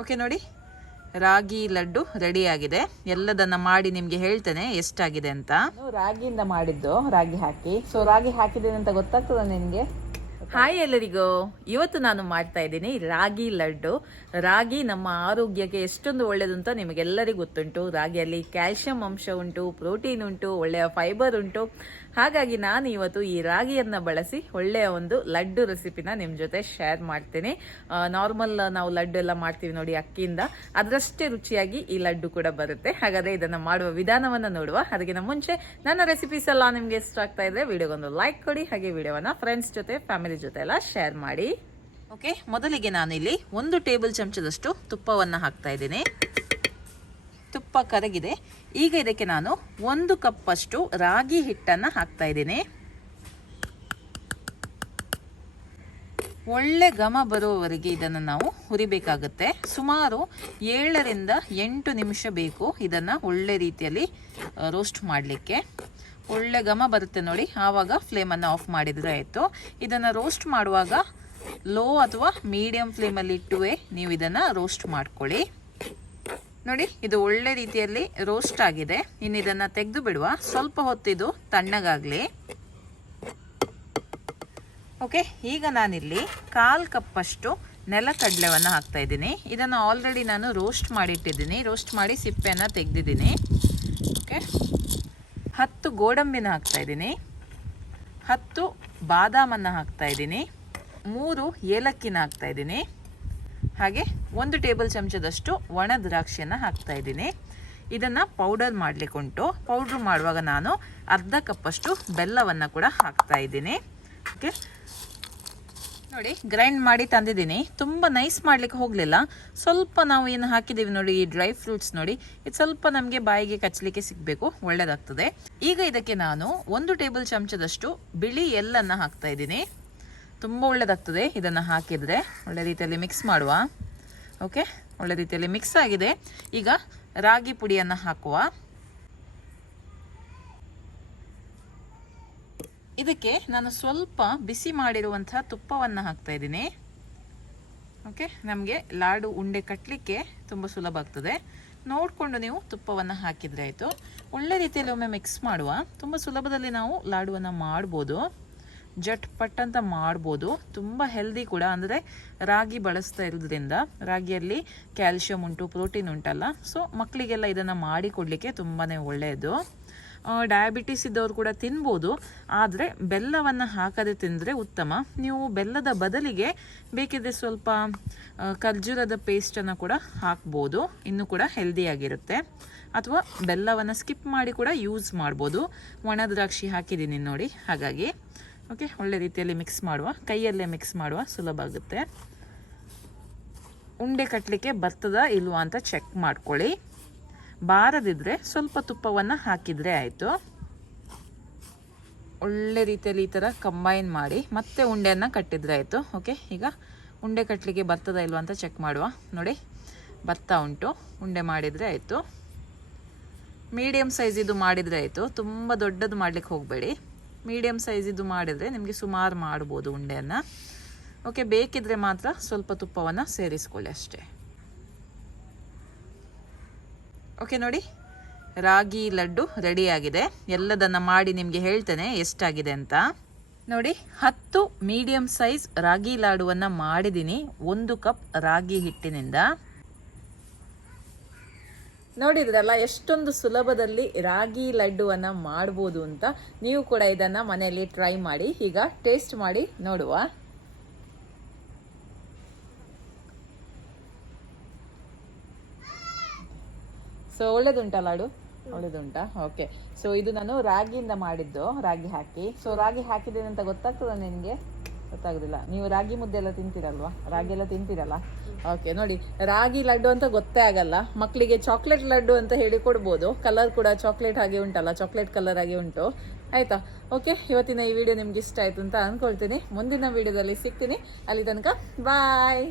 Okay ನೋಡಿ, ರಾಗಿ laddu ready ಆಗಿದೆ. ಎಲ್ಲದನ್ನ ಮಾಡಿ ನಿಮ್ಗೆ ಹೇಳ್ತೇನೆ ಎಷ್ಟಾಗಿದೆ ಅಂತ. ರಾಗಿಯಿಂದ ಮಾಡಿದ್ದು, ರಾಗಿ ಹಾಕಿ. ಸೊ ರಾಗಿ ಹಾಕಿದ್ದೇನೆ ಅಂತ ಗೊತ್ತಾಗ್ತದ ನಿನ್ಗೆ? ಹಾಯ್ ಎಲ್ಲರಿಗೂ, ಇವತ್ತು ನಾನು ಮಾಡ್ತಾ ಇದ್ದೀನಿ ರಾಗಿ ಲಡ್ಡು. ರಾಗಿ ನಮ್ಮ ಆರೋಗ್ಯಕ್ಕೆ ಎಷ್ಟೊಂದು ಒಳ್ಳೆಯದು ಅಂತ ನಿಮಗೆಲ್ಲರಿಗೂ ಗೊತ್ತುಂಟು. ರಾಗಿಯಲ್ಲಿ ಕ್ಯಾಲ್ಸಿಯಂ ಅಂಶ ಉಂಟು, ಪ್ರೋಟೀನ್ ಉಂಟು, ಒಳ್ಳೆಯ ಫೈಬರ್ ಉಂಟು. ಹಾಗಾಗಿ ನಾನು ಇವತ್ತು ಈ ರಾಗಿಯನ್ನ ಬಳಸಿ ಒಳ್ಳೆಯ ಒಂದು ಲಡ್ಡು ರೆಸಿಪಿನ ನಿಮ್ಮ ಜೊತೆ ಶೇರ್ ಮಾಡ್ತೀನಿ. ನಾರ್ಮಲ್ ನಾವು ಲಡ್ಡು ಎಲ್ಲ ಮಾಡ್ತೀವಿ ನೋಡಿ ಅಕ್ಕಿಯಿಂದ, ಅದರಷ್ಟೇ ರುಚಿಯಾಗಿ ಈ ಲಡ್ಡು ಕೂಡ ಬರುತ್ತೆ. ಹಾಗಾದ್ರೆ ಇದನ್ನ ಮಾಡುವ ವಿಧಾನವನ್ನ ನೋಡುವ. ಅದಕ್ಕಿಂತ ಮುಂಚೆ ನನ್ನ ರೆಸಿಪೀಸ್ ಎಲ್ಲ ನಿಮ್ಗೆ ಇಷ್ಟ ಆಗ್ತಾ ಇದ್ರೆ ವಿಡಿಯೋಗೊಂದು ಲೈಕ್ ಕೊಡಿ, ಹಾಗೆ ವಿಡಿಯೋವನ್ನ ಫ್ರೆಂಡ್ಸ್ ಜೊತೆ ಫ್ಯಾಮಿಲಿ ಜೊತೆ ಎಲ್ಲ ಶೇರ್ ಮಾಡಿ. ಓಕೆ, ಮೊದಲಿಗೆ ನಾನಿಲ್ಲಿ 1 ಟೇಬಲ್ ಚಮಚದಷ್ಟು ತುಪ್ಪವನ್ನು ಹಾಕ್ತಾ ಇದ್ದೀನಿ. ತುಪ್ಪ ಕರಗಿದೆ. ಈಗ ಇದಕ್ಕೆ ನಾನು 1 ಕಪ್ ಅಷ್ಟು ರಾಗಿ ಹಿಟ್ಟನ್ನು ಹಾಕ್ತಾ ಇದ್ದೀನಿ. ಒಳ್ಳೆ ಘಮ ಬರುವವರೆಗೆ ಇದನ್ನು ನಾವು ಹುರಿಬೇಕಾಗುತ್ತೆ. ಸುಮಾರು 7 ರಿಂದ 8 ನಿಮಿಷ ಬೇಕು ಇದನ್ನು ಒಳ್ಳೆ ರೀತಿಯಲ್ಲಿ ರೋಸ್ಟ್ ಮಾಡಲಿಕ್ಕೆ. ಒಳ್ಳೆ ಘಮ ಬರುತ್ತೆ ನೋಡಿ, ಆವಾಗ ಫ್ಲೇಮನ್ನು ಆಫ್ ಮಾಡಿದರೆ ಆಯಿತು. ಇದನ್ನು ರೋಸ್ಟ್ ಮಾಡುವಾಗ ಲೋ ಅಥವಾ ಮೀಡಿಯಂ ಫ್ಲೇಮಲ್ಲಿ ಇಟ್ಟುವೆ ನೀವು ಇದನ್ನು ರೋಸ್ಟ್ ಮಾಡ್ಕೊಳ್ಳಿ. ನೋಡಿ, ಇದು ಒಳ್ಳೆ ರೀತಿಯಲ್ಲಿ ರೋಸ್ಟ್ ಆಗಿದೆ. ಇನ್ನು ಇದನ್ನು ತೆಗೆದು ಬಿಡುವ. ಸ್ವಲ್ಪ ಹೊತ್ತಿದು ತಣ್ಣಗಾಗಲಿ. ಓಕೆ, ಈಗ ನಾನಿಲ್ಲಿ 1/4 ಕಪ್ ಅಷ್ಟು ನೆಲಕಡಲೆವನ್ನು ಹಾಕ್ತಾ ಇದ್ದೀನಿ. ಇದನ್ನು ಆಲ್ರೆಡಿ ನಾನು ರೋಸ್ಟ್ ಮಾಡಿಟ್ಟಿದ್ದೀನಿ. ರೋಸ್ಟ್ ಮಾಡಿ ಸಿಪ್ಪೆಯನ್ನು ತೆಗೆದಿದ್ದೀನಿ. ಓಕೆ, 10 ಗೋಡಂಬಿನ ಹಾಕ್ತಾ ಇದ್ದೀನಿ, 10 ಬಾದಾಮನ್ನು ಹಾಕ್ತಾ ಇದ್ದೀನಿ, 3 ಏಲಕ್ಕಿನ ಹಾಕ್ತಾ ಇದ್ದೀನಿ, ಹಾಗೆ 1 ಟೇಬಲ್ ಚಮಚದಷ್ಟು ಒಣ ದ್ರಾಕ್ಷಿಯನ್ನು ಹಾಕ್ತಾ ಇದ್ದೀನಿ. ಇದನ್ನು ಪೌಡರ್ ಮಾಡಲಿಕ್ಕೆ ಉಂಟು. ಪೌಡ್ರ್ ಮಾಡುವಾಗ ನಾನು 1/2 ಕಪ್ ಅಷ್ಟು ಬೆಲ್ಲವನ್ನು ಕೂಡ ಹಾಕ್ತಾ ಇದ್ದೀನಿ. ಓಕೆ ನೋಡಿ, ಗ್ರೈಂಡ್ ಮಾಡಿ ತಂದಿದ್ದೀನಿ. ತುಂಬ ನೈಸ್ ಮಾಡಲಿಕ್ಕೆ ಹೋಗಲಿಲ್ಲ. ಸ್ವಲ್ಪ ನಾವು ಏನು ಹಾಕಿದ್ದೀವಿ ನೋಡಿ, ಈ ಡ್ರೈ ಫ್ರೂಟ್ಸ್ ನೋಡಿ, ಇದು ಸ್ವಲ್ಪ ನಮಗೆ ಬಾಯಿಗೆ ಕಚ್ಚಲಿಕ್ಕೆ ಸಿಗಬೇಕು, ಒಳ್ಳೆಯದಾಗ್ತದೆ. ಈಗ ಇದಕ್ಕೆ ನಾನು 1 ಟೇಬಲ್ ಚಮಚದಷ್ಟು ಬಿಳಿ ಎಳ್ಳನ್ನು ಹಾಕ್ತಾ ಇದ್ದೀನಿ. ತುಂಬ ಒಳ್ಳೆಯದಾಗ್ತದೆ ಇದನ್ನು ಹಾಕಿದರೆ. ಒಳ್ಳೆ ರೀತಿಯಲ್ಲಿ ಮಿಕ್ಸ್ ಮಾಡುವ. ಓಕೆ, ಒಳ್ಳೆ ರೀತಿಯಲ್ಲಿ ಮಿಕ್ಸ್ ಆಗಿದೆ. ಈಗ ರಾಗಿ ಪುಡಿಯನ್ನು ಹಾಕುವ. ಇದಕ್ಕೆ ನಾನು ಸ್ವಲ್ಪ ಬಿಸಿ ಮಾಡಿರುವಂತಹ ತುಪ್ಪವನ್ನು ಹಾಕ್ತಾ ಇದ್ದೀನಿ. ಓಕೆ, ನಮಗೆ ಲಾಡು ಉಂಡೆ ಕಟ್ಟಲಿಕ್ಕೆ ತುಂಬ ಸುಲಭ ಆಗ್ತದೆ. ನೋಡಿಕೊಂಡು ನೀವು ತುಪ್ಪವನ್ನು ಹಾಕಿದರೆ ಆಯಿತು. ಒಳ್ಳೆ ರೀತಿಯಲ್ಲಿ ಒಮ್ಮೆ ಮಿಕ್ಸ್ ಮಾಡುವ. ತುಂಬ ಸುಲಭದಲ್ಲಿ ನಾವು ಲಾಡುವನ್ನು ಮಾಡ್ಬೋದು, ಜಟ್ಪಟ್ ಅಂತ ಮಾಡ್ಬೋದು. ತುಂಬ ಹೆಲ್ದಿ ಕೂಡ, ಅಂದರೆ ರಾಗಿ ಬಳಸ್ತಾ ಇರೋದ್ರಿಂದ ರಾಗಿಯಲ್ಲಿ ಕ್ಯಾಲ್ಸಿಯಂ ಉಂಟು, ಪ್ರೋಟೀನ್ ಉಂಟಲ್ಲ. ಸೊ ಮಕ್ಕಳಿಗೆಲ್ಲ ಇದನ್ನು ಮಾಡಿ ಕೊಡಲಿಕ್ಕೆ ತುಂಬಾ ಒಳ್ಳೆಯದು. ಡಯಾಬಿಟಿಸ್ ಇದ್ದವ್ರು ಕೂಡ ತಿನ್ಬೋದು, ಆದರೆ ಬೆಲ್ಲವನ್ನು ಹಾಕದೆ ತಿಂದರೆ ಉತ್ತಮ. ನೀವು ಬೆಲ್ಲದ ಬದಲಿಗೆ ಬೇಕಿದ್ರೆ ಸ್ವಲ್ಪ ಖರ್ಜೂರದ ಪೇಸ್ಟನ್ನು ಕೂಡ ಹಾಕ್ಬೋದು, ಇನ್ನೂ ಕೂಡ ಹೆಲ್ದಿಯಾಗಿರುತ್ತೆ. ಅಥವಾ ಬೆಲ್ಲವನ್ನು ಸ್ಕಿಪ್ ಮಾಡಿ ಕೂಡ ಯೂಸ್ ಮಾಡ್ಬೋದು. ಒಣ ದ್ರಾಕ್ಷಿ ಹಾಕಿದ್ದೀನಿ ನೋಡಿ, ಹಾಗಾಗಿ. ಓಕೆ, ಒಳ್ಳೆ ರೀತಿಯಲ್ಲಿ ಮಿಕ್ಸ್ ಮಾಡುವ. ಕೈಯಲ್ಲೇ ಮಿಕ್ಸ್ ಮಾಡುವ, ಸುಲಭ ಆಗುತ್ತೆ. ಉಂಡೆ ಕಟ್ಟಲಿಕ್ಕೆ ಬರ್ತದಾ ಇಲ್ವಾ ಅಂತ ಚೆಕ್ ಮಾಡ್ಕೊಳ್ಳಿ. ಬಾರದಿದ್ರೆ ಸ್ವಲ್ಪ ತುಪ್ಪವನ್ನು ಹಾಕಿದರೆ ಆಯಿತು. ಒಳ್ಳೆ ರೀತಿಯಲ್ಲಿ ಈ ಥರ ಕಂಬೈನ್ ಮಾಡಿ ಮತ್ತೆ ಉಂಡೆಯನ್ನು ಕಟ್ಟಿದರೆ ಆಯಿತು. ಓಕೆ, ಈಗ ಉಂಡೆ ಕಟ್ಟಲಿಕ್ಕೆ ಬರ್ತದಾ ಇಲ್ವಾ ಅಂತ ಚೆಕ್ ಮಾಡುವ. ನೋಡಿ, ಬರ್ತಾ ಉಂಟು. ಉಂಡೆ ಮಾಡಿದರೆ ಆಯಿತು. ಮೀಡಿಯಮ್ ಸೈಜಿದು ಮಾಡಿದರೆ ಆಯಿತು. ತುಂಬ ದೊಡ್ಡದು ಮಾಡಲಿಕ್ಕೆ ಹೋಗಬೇಡಿ. ಮೀಡಿಯಮ್ ಸೈಜಿದು ಮಾಡಿದರೆ ನಿಮಗೆ ಸುಮಾರು ಮಾಡ್ಬೋದು ಉಂಡೆಯನ್ನು. ಓಕೆ, ಬೇಕಿದ್ರೆ ಮಾತ್ರ ಸ್ವಲ್ಪ ತುಪ್ಪವನ್ನು ಸೇರಿಸ್ಕೊಳ್ಳಿ ಅಷ್ಟೇ. ಓಕೆ ನೋಡಿ, ರಾಗಿ ಲಡ್ಡು ರೆಡಿ ಆಗಿದೆ. ಎಲ್ಲದನ್ನ ಮಾಡಿ ನಿಮಗೆ ಹೇಳ್ತೇನೆ ಎಷ್ಟಾಗಿದೆ ಅಂತ. ನೋಡಿ, 10 ಮೀಡಿಯಂ ಸೈಜ್ ರಾಗಿ ಲಾಡುವನ್ನು ಮಾಡಿದ್ದೀನಿ 1 ಕಪ್ ರಾಗಿ ಹಿಟ್ಟಿನಿಂದ. ನೋಡಿದ್ರಲ್ಲ ಎಷ್ಟೊಂದು ಸುಲಭದಲ್ಲಿ ರಾಗಿ ಲಡ್ಡುವನ್ನು ಮಾಡ್ಬೋದು ಅಂತ. ನೀವು ಕೂಡ ಇದನ್ನು ಮನೆಯಲ್ಲಿ ಟ್ರೈ ಮಾಡಿ. ಈಗ ಟೇಸ್ಟ್ ಮಾಡಿ ನೋಡುವ. ಸೊ ಒಳ್ಳೇದುಂಟಾ ಲಾಡು? ಒಳ್ಳೇದುಂಟಾ? ಓಕೆ. ಸೊ ಇದು ನಾನು ರಾಗಿಯಿಂದ ಮಾಡಿದ್ದು, ರಾಗಿ ಹಾಕಿ. ಸೊ ರಾಗಿ ಹಾಕಿದ್ದೇನೆ ಅಂತ ಗೊತ್ತಾಗ್ತದ ನಿನಗೆ? ಗೊತ್ತಾಗೋದಿಲ್ಲ. ನೀವು ರಾಗಿ ಮುದ್ದೆ ಎಲ್ಲ ತಿಂತೀರಲ್ವಾ? ರಾಗಿ ಎಲ್ಲ ತಿಂತೀರಲ್ಲ? ಓಕೆ ನೋಡಿ, ರಾಗಿ ಲಡ್ಡು ಅಂತ ಗೊತ್ತೇ ಆಗಲ್ಲ. ಮಕ್ಕಳಿಗೆ ಚಾಕ್ಲೇಟ್ ಲಡ್ಡು ಅಂತ ಹೇಳಿ ಕೊಡ್ಬೋದು. ಕಲರ್ ಕೂಡ ಚಾಕ್ಲೇಟ್ ಹಾಗೆ ಉಂಟಲ್ಲ, ಚಾಕ್ಲೇಟ್ ಕಲರ್ ಆಗಿ ಉಂಟು. ಆಯ್ತಾ? ಓಕೆ, ಇವತ್ತಿನ ಈ ವಿಡಿಯೋ ನಿಮ್ಗೆ ಇಷ್ಟ ಆಯ್ತು ಅಂತ ಅನ್ಕೊಳ್ತೀನಿ. ಮುಂದಿನ ವಿಡಿಯೋದಲ್ಲಿ ಸಿಗ್ತೀನಿ. ಅಲ್ಲಿ ತನಕ ಬಾಯ್.